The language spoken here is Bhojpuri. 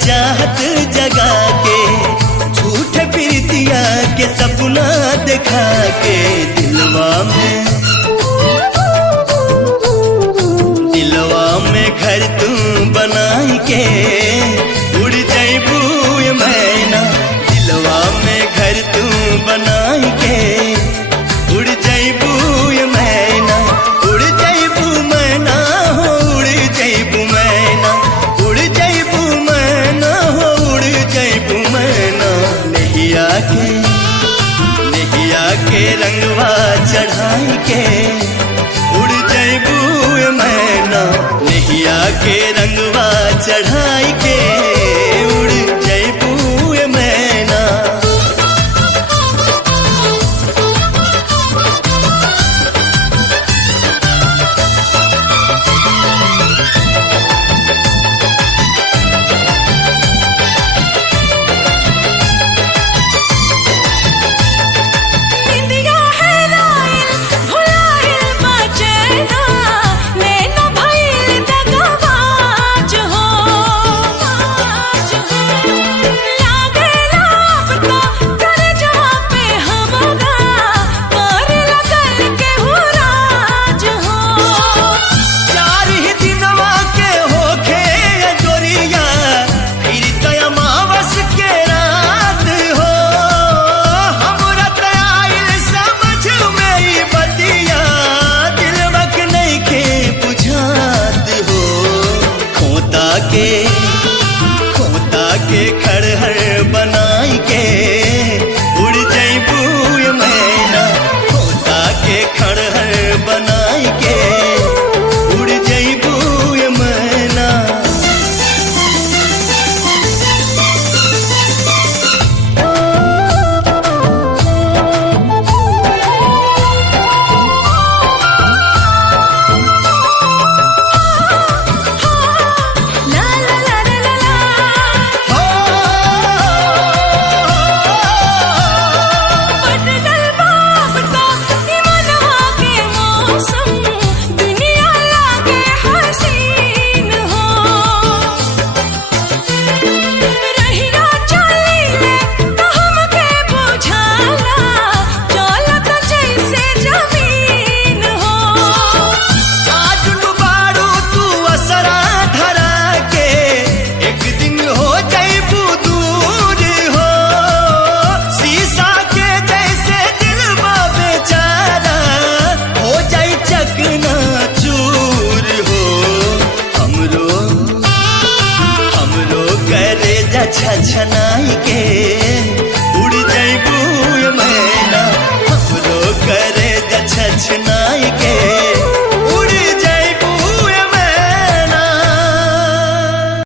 चाहत जगा के, झूठे प्रीतिया के सपना दिखा के, दिलवा में घर तू बनाई के, उड़ जाइबू मैना। दिलवा में घर तू बनाई के, उड़ जाइबू मैना। उड़ जाइबू मैना हो, उड़ जाइबू मैना। उड़ जाइबू मैना हो, उड़ जाइबू मैना। नैया के रंगवा चढ़ाई के, उड़ जाइबू मैना। नैया के रंगवा चढ़ाई के,